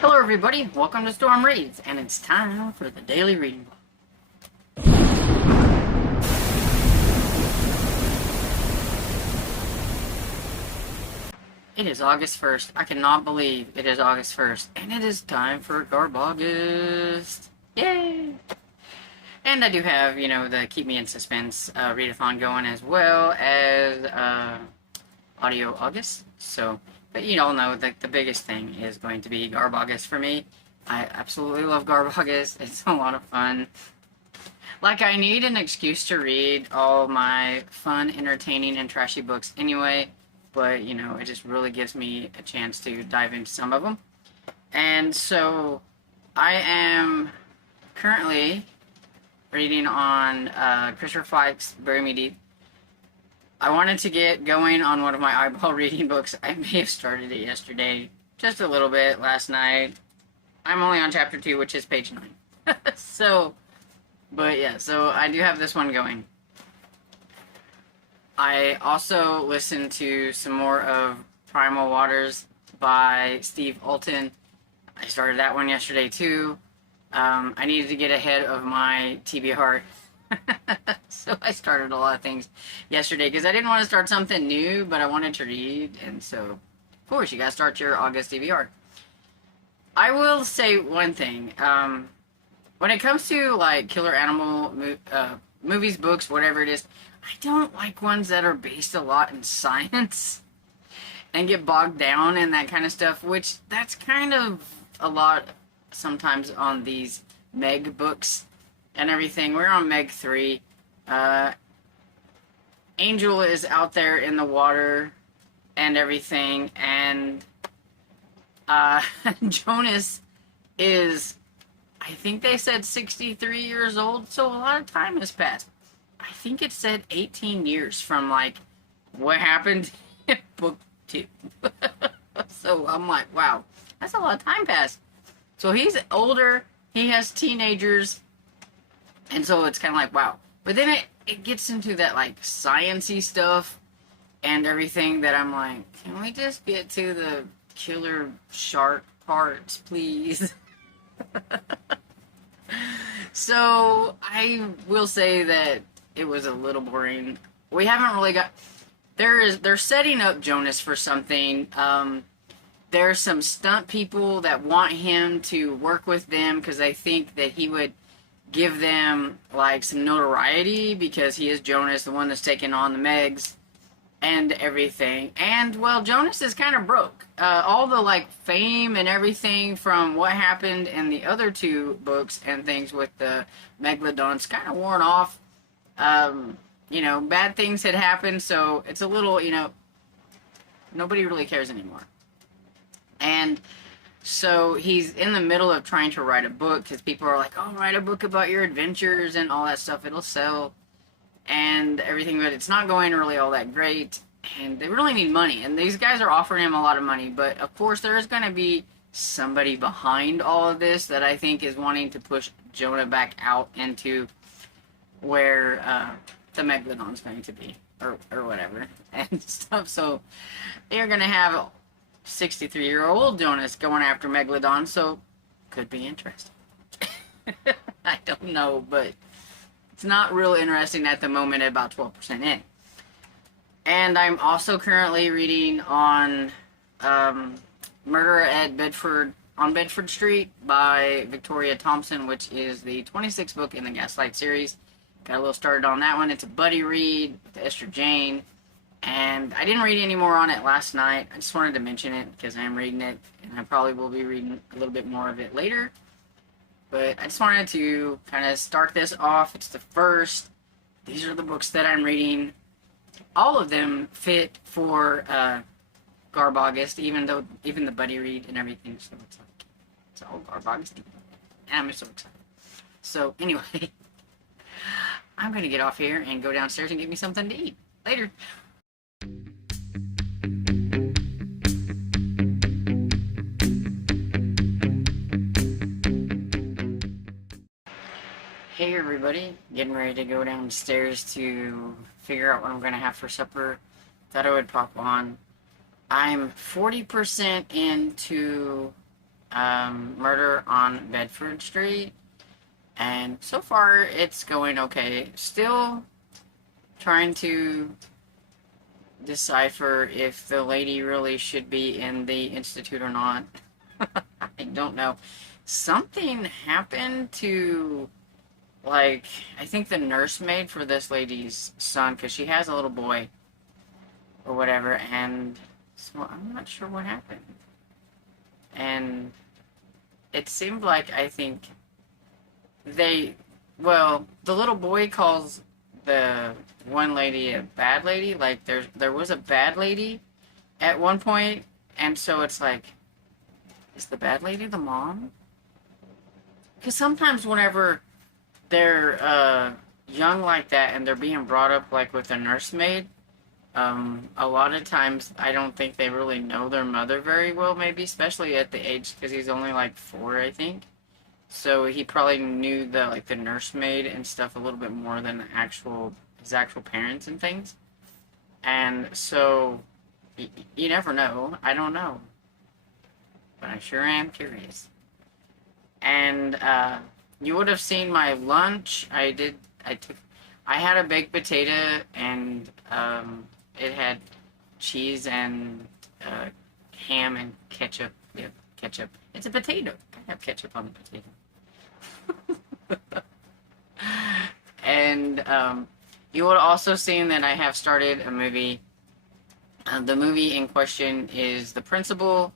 Hello everybody, welcome to Storm Reads, and it's time for the daily reading. It is August 1st. I cannot believe it is August 1st, and it is time for Garbogust. Yay! And I do have, the Keep Me in Suspense readathon going, as well as Audio August. But you all know that the biggest thing is going to be Garbogust for me. I absolutely love Garbogust. It's a lot of fun. Like, I need an excuse to read all my fun, entertaining, and trashy books anyway, but, it just really gives me a chance to dive into some of them. And so, I am currently reading on Christopher Flack's Bury Me Deep. I wanted to get going on one of my eyeball reading books. I may have started it yesterday, just a little bit, last night. I'm only on chapter 2, which is page 9. So I do have this one going. I also listened to some more of Primal Waters by Steve Alton. I started that one yesterday too. I needed to get ahead of my TBR. So I started a lot of things yesterday because I didn't want to start something new, but I wanted to read, and so, of course, you gotta start your August TBR. I will say one thing. When it comes to, like, killer animal movies, books, whatever it is, I don't like ones that are based a lot in science and get bogged down in that kind of stuff, which that's kind of a lot sometimes on these Meg books and everything. We're on Meg 3. Angel is out there in the water and everything, and Jonas is, I think they said 63 years old, so a lot of time has passed. I think it said 18 years from, like, what happened in book 2. So I'm like, wow, that's a lot of time passed. So he's older, he has teenagers, and so it's kind of like, wow. But then it gets into that, like, science-y stuff and everything that I'm like, can we just get to the killer shark parts, please? So I will say that it was a little boring. We haven't really got... They're setting up Jonas for something. There's some stunt people that want him to work with them because they think that he would give them, like, some notoriety because he is Jonas, the one that's taking on the Megs and everything. And, well, Jonas is kind of broke. All the, like, fame and everything from what happened in the other 2 books and things with the Megalodons kind of worn off. Bad things had happened, so it's a little, nobody really cares anymore. And so he's in the middle of trying to write a book because people are like, oh, write a book about your adventures and all that stuff. It'll sell and everything, but it's not going really all that great. And they really need money. And these guys are offering him a lot of money. But, of course, there is going to be somebody behind all of this that I think is wanting to push Jonah back out into where the Megalodon's going to be. Or whatever. And stuff. So they're going to have 63-year-old Jonas going after Megalodon, so could be interesting. I don't know, but it's not real interesting at the moment at about 12% in. And I'm also currently reading on Murder at Bedford Street by Victoria Thompson, which is the 26th book in the Gaslight series. Got a little started on that one. It's a buddy read with Esther Jane. And I didn't read any more on it last night. I just wanted to mention it because I am reading it, and I probably will be reading a little bit more of it later. But I just wanted to kind of start this off. It's the first. These are the books that I'm reading. All of them fit for Garbogust, even the buddy read and everything. So it's all Garbogust. And I'm so excited. So anyway, I'm going to get off here and go downstairs and get me something to eat. Later. Hey everybody, getting ready to go downstairs to figure out what I'm going to have for supper. Thought I would pop on. I'm 40% into Murder on Bedford Street. And so far, it's going okay. Still trying to decipher if the lady really should be in the institute or not. I don't know. Something happened to, like, I think the nursemaid for this lady's son, because she has a little boy or whatever, and so I'm not sure what happened. And it seemed like, I think well, the little boy calls the one lady a bad lady. Like, there was a bad lady at one point, and so it's like, is the bad lady the mom? Because sometimes whenever they're young like that and they're being brought up like with a nursemaid, a lot of times I don't think they really know their mother very well, maybe, especially at the age, because he's only like 4, I think. So he probably knew the nursemaid and stuff a little bit more than his actual parents and things. And so you never know. I don't know, but I sure am curious. And you would have seen my lunch. I had a baked potato, and it had cheese and ham and ketchup. Yeah, ketchup. It's a potato. I have ketchup on the potato. And you would have also seen that I have started a movie. The movie in question is The Principal.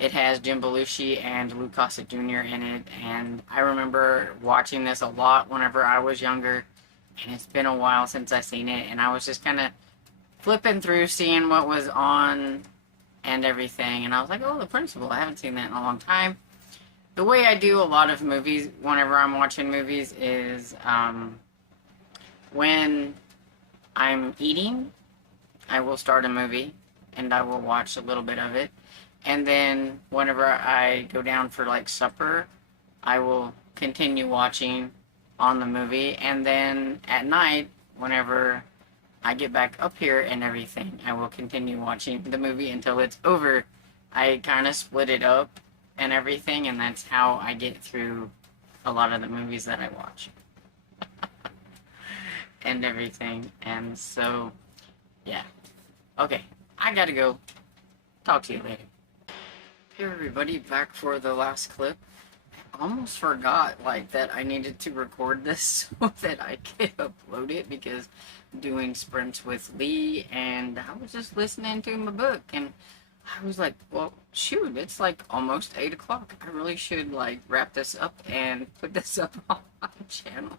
It has Jim Belushi and Luke Gossett Jr. in it, and I remember watching this a lot whenever I was younger, and it's been a while since I've seen it, and I was just kind of flipping through, seeing what was on and everything, and I was like, oh, The Principal, I haven't seen that in a long time. The way I do a lot of movies, whenever I'm watching movies, is when I'm eating, I will start a movie, and I will watch a little bit of it. And then whenever I go down for like supper, I will continue watching on the movie. And then at night, whenever I get back up here and everything, I will continue watching the movie until it's over. I kind of split it up and everything, and that's how I get through a lot of the movies that I watch. And everything. And so, yeah. Okay, I gotta go. Talk to you later. Hey everybody, back for the last clip. I almost forgot that I needed to record this so that I could upload it, because I'm doing sprints with Lee, and I was just listening to my book, and I was like, well, shoot, it's like almost 8 o'clock. I really should wrap this up and put this up on my channel.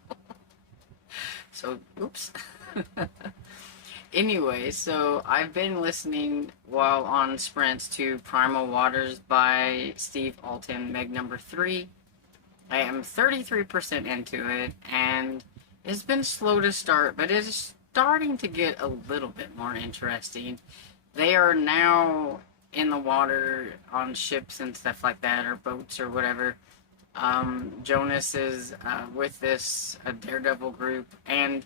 So, oops. Anyway, so I've been listening while on sprints to Primal Waters by Steve Alten, Meg number 3. I am 33% into it, and it's been slow to start, but it is starting to get a little bit more interesting. They are now in the water on ships and stuff like that, or boats or whatever. Jonas is with this Daredevil group, and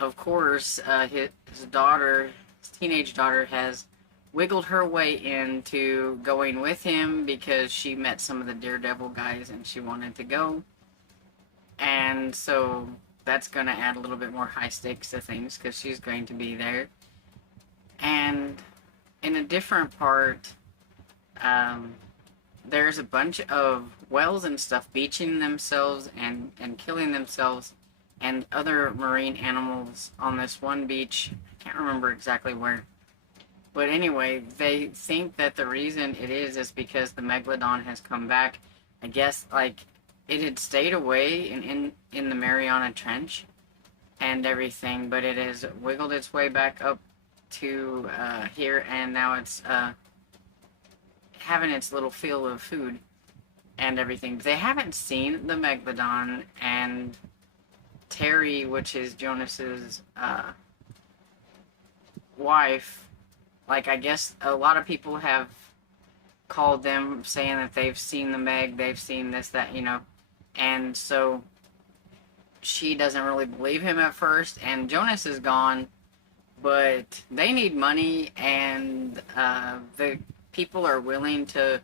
of course, his daughter, his teenage daughter, has wiggled her way into going with him because she met some of the Daredevil guys and she wanted to go. And so that's going to add a little bit more high stakes to things because she's going to be there. And in a different part, there's a bunch of whales and stuff beaching themselves and killing themselves, and other marine animals on this one beach. I can't remember exactly where. But anyway, they think that the reason it is because the Megalodon has come back. I guess, it had stayed away in the Mariana Trench and everything, but it has wiggled its way back up to here, and now it's having its little fill of food and everything. But they haven't seen the Megalodon, and Terry, which is Jonas's wife, I guess a lot of people have called them saying that they've seen the Meg, they've seen this, that, and so she doesn't really believe him at first, and Jonas is gone, but they need money, and the people are willing to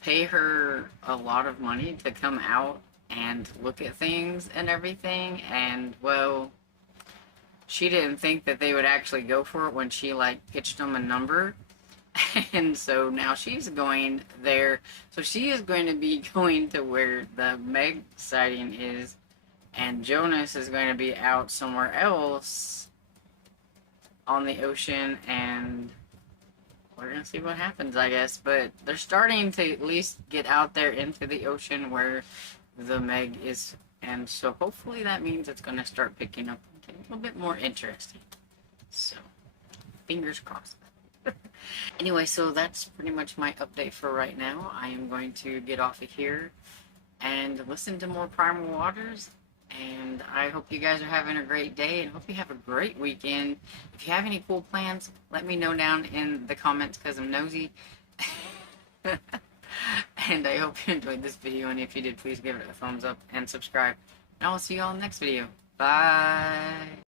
pay her a lot of money to come out and look at things and everything, and well, she didn't think that they would actually go for it when she like pitched them a number. And so now she's going there. So she is going to be going to where the Meg sighting is, and Jonas is going to be out somewhere else on the ocean, and we're going to see what happens, I guess. But they're starting to at least get out there into the ocean where the Meg is, and so hopefully that means it's going to start picking up and getting a little bit more interesting. So, fingers crossed. Anyway, so that's pretty much my update for right now. I am going to get off of here and listen to more Primal Waters. And I hope you guys are having a great day, and hope you have a great weekend. If you have any cool plans, let me know down in the comments, because I'm nosy. And I hope you enjoyed this video, and if you did, please give it a thumbs up and subscribe. And I will see you all in the next video. Bye!